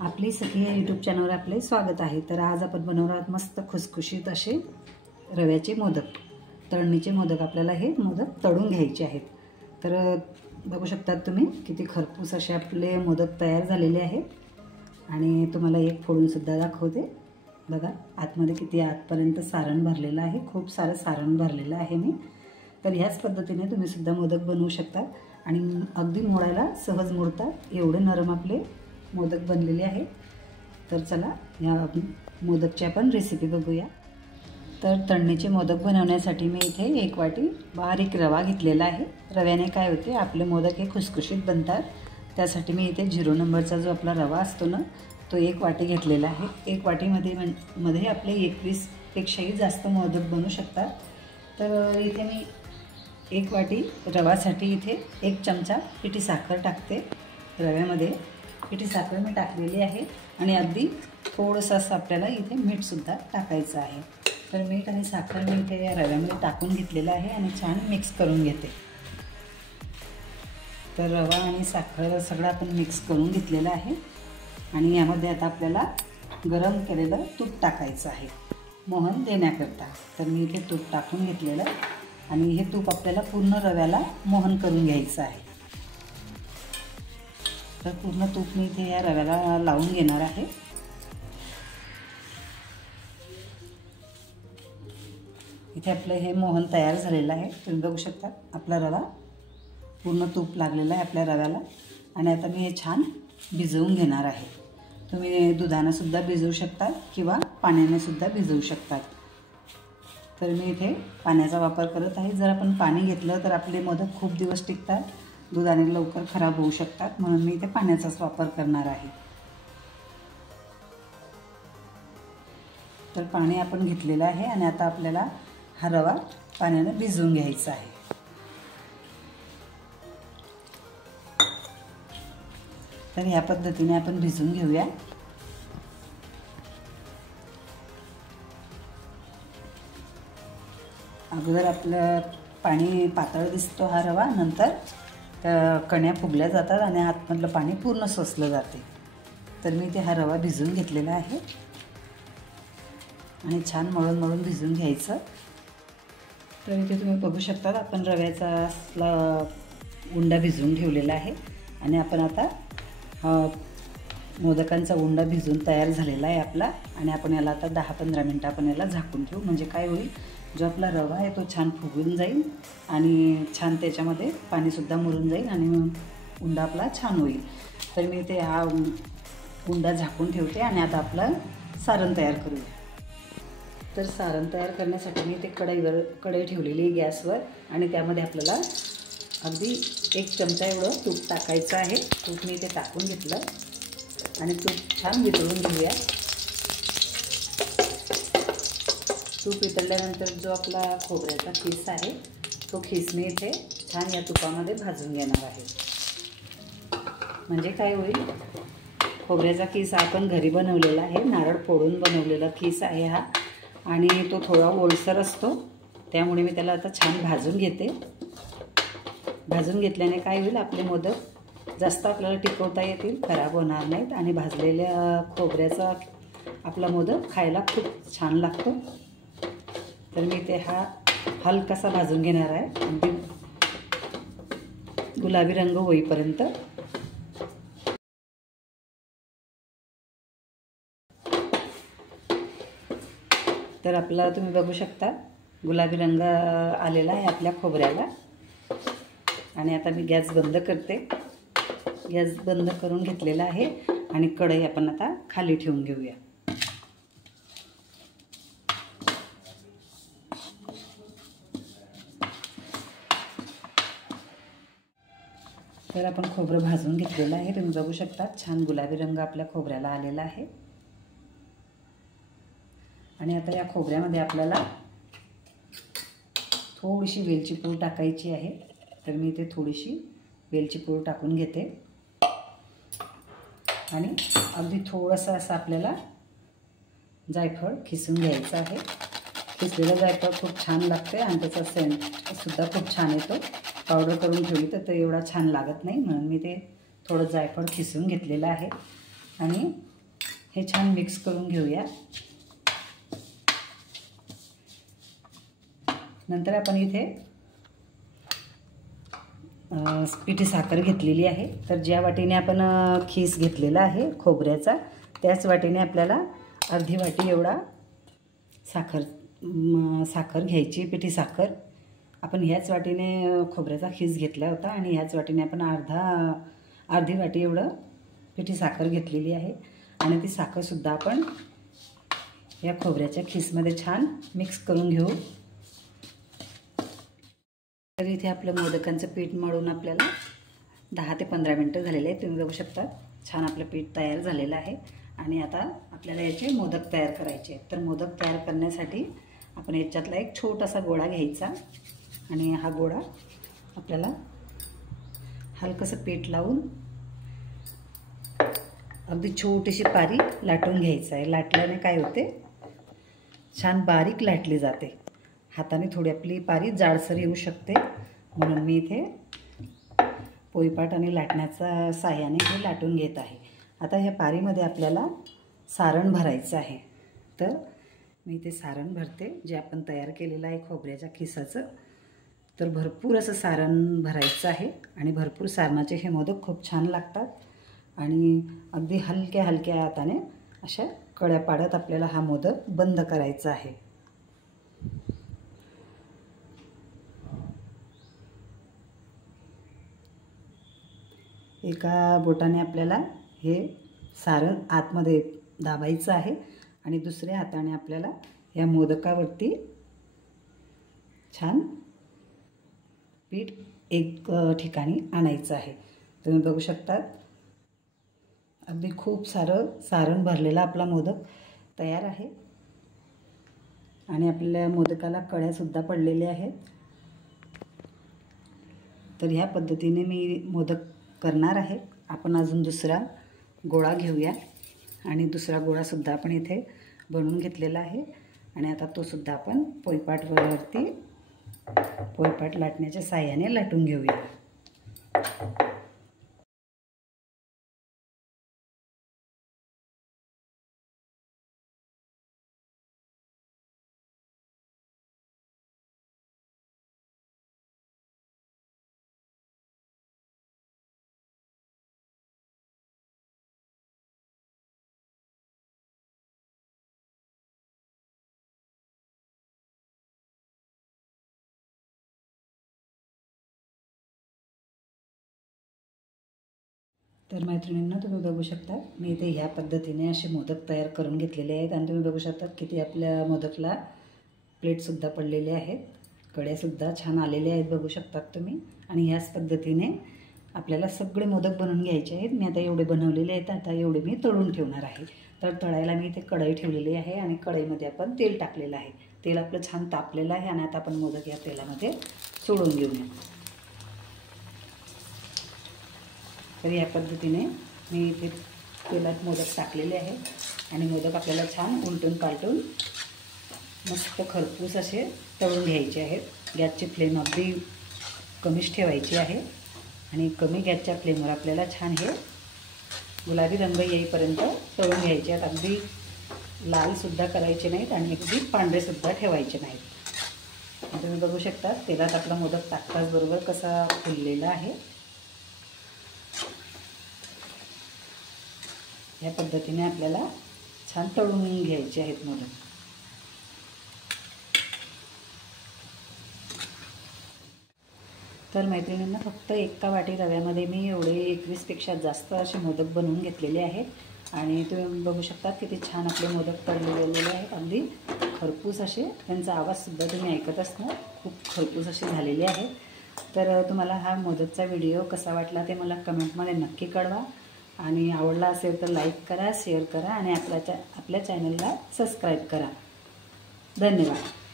आपली सखी या यूट्यूब चॅनलवर आपले स्वागत आहे। तर आज आपण बनवणार आहोत मस्त खुसखुशीत असे रव्याचे मोदक, तळणीचे मोदक। आपल्याला हे मोदक तळून घ्यायचे आहेत। तर बघू शकतात तुम्ही किती खरपूस असे आपले मोदक तयार झालेले आहेत। आणि तुम्हाला एक फोडून सुद्धा दाखवते। बघा आतमध्ये किती आतपर्यंत सारण भरलेलं आहे, खूप सारं सारण भरलेलं आहे मी। तर ह्याच पद्धतीने तुम्ही सुद्धा मोदक बनवू शकता आणि अगदी मोडायला सहज मोडतात एवढे नरम आपले मोदक बनलेले आहे। तर चला या मोदकची आपण रेसिपी बघूया। तर तळणीचे मोदक बनवण्यासाठी मी इथे 1 वाटी बारीक रवा घेतलेला आहे। रव्याने काय होते, आपले मोदक हे खुसखुशीत बनतात। त्यासाठी मी इथे 0 नंबरचा जो आपला रवा असतो ना, तो 1 वाटी घेतलेला आहे। 1 वाटीमध्ये आपले 21 पेक्षाही जास्त मोदक बनू शकतात। तर इथे मी 1 वाटी रवासाठी इथे 1 चमचा पिठी साखर टाकते। रव्यामध्ये पिठी साखर मी टाकलेली आहे आणि अगदी थोडंसं असं आपल्याला इथे मीठ सुद्धा टाकायचं आहे। तर मीठ आणि साखर मी इथे या रव्यामध्ये टाकून घेतलेलं आहे आणि छान मिक्स करून घेते। तर रवा आणि साखर सगळं आपण मिक्स करून घेतलेलं आहे आणि यामध्ये आता आपल्याला गरम केलेलं तूप टाकायचं आहे मोहन देण्याकरता। तर मी इथे तूप टाकून घेतलेलं आणि हे तूप आपल्याला पूर्ण रव्याला मोहन करून घ्यायचं आहे। तर पूर्ण तूप मी इथे या रव्याला लावून घेणार आहे। इथे आपलं हे मोहन तयार झालेलं आहे। तुम्ही बघू शकता आपला रवा पूर्ण तूप लागलेला आहे आपल्या रव्याला। आणि आता मी हे छान भिजवून घेणार आहे। तुम्ही दुधाने सुद्धा भिजवू शकता किंवा पाण्याने सुद्धा भिजवू शकतात। तर मी इथे पाण्याचा वापर करत आहे। जर आपण पाणी घेतलं तर आपले मोदक खूप दिवस टिकतात, दुधाने लवकर खराब होऊ शकतात, म्हणून मी इथे पाण्याचाच वापर करणार आहे। तर पाणी आपण घेतलेलं आहे आणि आता आपल्याला हा रवा पाण्याने भिजवून घ्यायचा आहे। तर या पद्धतीने आपण भिजवून घेऊया। अगोदर आपलं पाणी पातळ दिसतो हा रवा, नंतर कण्या फुगल्या जातात आणि आतमधलं पाणी पूर्ण शोषलं जाते। तर मी ते हा रवा भिजवून घेतलेला आहे आणि छान मळून मळून भिजवून घ्यायचं। तर इथे तुम्ही बघू शकता आपण रव्याचा असला उंडा भिजवून ठेवलेला आहे आणि आपण आता मोदकांचा उंडा भिजून तयार झालेला आहे आपला। आणि आपण याला आता 10-15 मिनटं आपण याला झाकून ठेवू, म्हणजे काय होईल, जो आपला रवा आहे तो छान फुगून जाईल आणि छान त्याच्यामध्ये पाणीसुद्धा मुरून जाईल आणि उंडा आपला छान होईल। तर मी ते हा उंडा झाकून ठेवते आणि आता आपलं सारण तयार करूया। तर सारण तयार करण्यासाठी मी ते कढई ठेवलेली गॅसवर आणि त्यामध्ये आपल्याला अगदी 1 चमचा एवढं तूप टाकायचं आहे। तूप मी इथे टाकून घेतलं आणि तूप छान वितळून घेऊया। तूप वितळल्यानंतर जो आपला खोबऱ्याचा खीस आहे तो खीस मी इथे छान या तुपामध्ये भाजून घेणार आहे। म्हणजे काय होईल, खोबऱ्याचा खीस आपण घरी बनवलेला आहे, नारळ फोडून बनवलेला खीस आहे हा, आणि तो थोडा ओलसर असतो, त्यामुळे मी त्याला आता छान भाजून घेते। भाजून घेतल्याने काय होईल, आपले मोदक जास्त आपल्याला टिकवता येतील, खराब होणार नाहीत आणि भाजलेल्या खोबऱ्याचा आपला मोदक खायला खूप छान लागतो। तर मी ते हा हलकासा भाजून घेणार आहे अगदी गुलाबी रंग होईपर्यंत। तर आपला तुम्ही बघू शकता गुलाबी रंग आलेला आहे आपल्या खोबऱ्याला। आणि आता मी गॅस बंद करते। गॅस बंद करून घेतलेला आहे आणि कढई आपण आता खाली ठेवून घेऊया। तर आपण खोबरं भाजून घेतलेलं आहे, तुम्ही बघू शकता छान गुलाबी रंग आपल्या खोबऱ्याला आलेला आहे। आणि आता या खोबऱ्यामध्ये आपल्याला थोडीशी वेलची पूड टाकायची आहे। तर मी इथे थोडीशी वेलची पूड टाकून घेते आणि अगदी थोडंसं असं आपल्याला जायफळ खिसून घ्यायचं आहे। खिसलेलं जायफळ खूप छान लागते आणि त्याचा सेंटसुद्धा खूप छान येतो। पावडर करून ठेवली तर ते एवढा छान लागत नाही, म्हणून मी ते थोडं जायफळ खिसून घेतलेलं आहे आणि हे छान मिक्स करून घेऊया। नंतर आपण इथे पिठी साखर घेतलेली आहे। तर ज्या वाटीने आपण खीस घेतलेला आहे खोबऱ्याचा त्याच वाटीने आपल्याला अर्धी वाटी एवढा साखर घ्यायची, पिठी साखर। आपण ह्याच वाटीने खोबऱ्याचा खीस घेतला होता आणि ह्याच वाटीने आपण अर्धी वाटी एवढं पिठी साखर घेतलेली आहे आणि ती साखरसुद्धा आपण या खोबऱ्याच्या खीसमध्ये छान मिक्स करून घेऊ। तर इथे आपलं मोदकांचं पीठ मळून आपल्याला 10 ते 15 मिनिटं झालेले आहेत। तुम्ही बघू शकता छान आपलं पीठ तयार झालेलं आहे आणि आता आपल्याला याचे मोदक तयार करायचे आहेत। तर मोदक तयार करण्यासाठी आपण याच्यातला एक छोटासा गोळा घ्यायचा आणि हा गोळा आपल्याला हलकंसं पीठ लावून अगदी छोटीशी पारी लाटून घ्यायचं आहे। लाटल्याने काय होते, छान बारीक लाटली जाते। हाताने थोडी आपली पारी जाडसर येऊ शकते, म्हणून मी इथे पोळपाट आणि लाटण्याच्या साहाय्याने हे लाटून घेत आहे। आता ह्या पारीमध्ये आपल्याला सारण भरायचं आहे। तर मी इथे सारण भरते, जे आपण तयार केलेलं आहे खोबऱ्याच्या खिसाचं। तर भरपूर असं सारण भरायचं आहे आणि भरपूर सारणाचे हे मोदक खूप छान लागतात आणि अगदी हलक्या हलक्या हाताने अशा कड्या पाडत आपल्याला हा मोदक बंद करायचा आहे। एका बोटाने आपल्याला हे सारण आतमध्ये दाबायचं आहे आणि दुसऱ्या हाताने आपल्याला या मोदकावरती छान पीठ एक ठिकाणी आणायचं आहे। तुम्ही बघू शकता अगदी खूप सारं सारण भरलेला आपला मोदक तयार आहे आणि आपल्या मोदकाला कळ्यासुद्धा पडलेल्या आहेत। तर ह्या पद्धतीने मी मोदक करणार आहे। आपण अजून दुसरा गोळा घेऊया आणि दुसरा गोळासुद्धा आपण इथे बनवून घेतलेला आहे आणि आता तो सुद्धा आपण पोळपाटवरती पोळपाट लाटण्याच्या साहाय्याने लाटून घेऊया। तर मैत्रिणींना तुम्ही बघू शकता मी इथे ह्या पद्धतीने असे मोदक तयार करून घेतलेले आहेत आणि तुम्ही बघू शकता किती आपल्या मोदकला प्लेटसुद्धा पडलेले आहेत, कड्यासुद्धा छान आलेले आहेत बघू शकता तुम्ही। आणि ह्याच पद्धतीने आपल्याला सगळे मोदक बनवून घ्यायचे आहेत। मी आता एवढे बनवलेले आहेत, आता एवढे मी तळून ठेवणार आहे। तर तळायला मी इथे कढई ठेवलेली आहे आणि कढईमध्ये आपण तेल टाकलेलं आहे। तेल आपलं छान तापलेलं आहे आणि आता आपण मोदक या तेलामध्ये सोडून घेऊया। तर या पद्धतीने मी इथे तेलात मोदक टाकलेले आहेत आणि मोदक आपल्याला छान उलटून पालटून मस्त खरपूस असे तळून घ्यायचे आहेत। गॅसची फ्लेम अगदी कमीच ठेवायची आहे आणि कमी गॅसच्या फ्लेमवर आपल्याला छान हे गुलाबी रंग येईपर्यंत तळून घ्यायचे आहेत। अगदी लालसुद्धा करायचे नाहीत आणि अगदी पांढरेसुद्धा ठेवायचे नाहीत। तुम्ही बघू शकता तेलात आपला मोदक टाकताच बरोबर कसा फुललेला आहे। या पद्धतीने आपल्याला छान तळून घ्यायचे आहेत मोदक। तर मैत्रिणींना फक्त एका वाटी रव्यामध्ये मी एवढे 21 पेक्षा जास्त असे मोदक बनवून घेतलेले आहेत आणि तुम्ही बघू शकता किती छान आपले मोदक तळलेले आहेत। अगदी खरपूस असे, त्यांचा आवाजसुद्धा तुम्ही ऐकत असणार, खूप खरपूस असे झालेले आहेत। तर तुम्हाला हा मोदकचा व्हिडिओ कसा वाटला ते मला कमेंटमध्ये नक्की कळवा आणि आवडला असेल तर लाईक करा, शेअर करा आणि आपल्या चॅनलला सबस्क्राईब करा। धन्यवाद।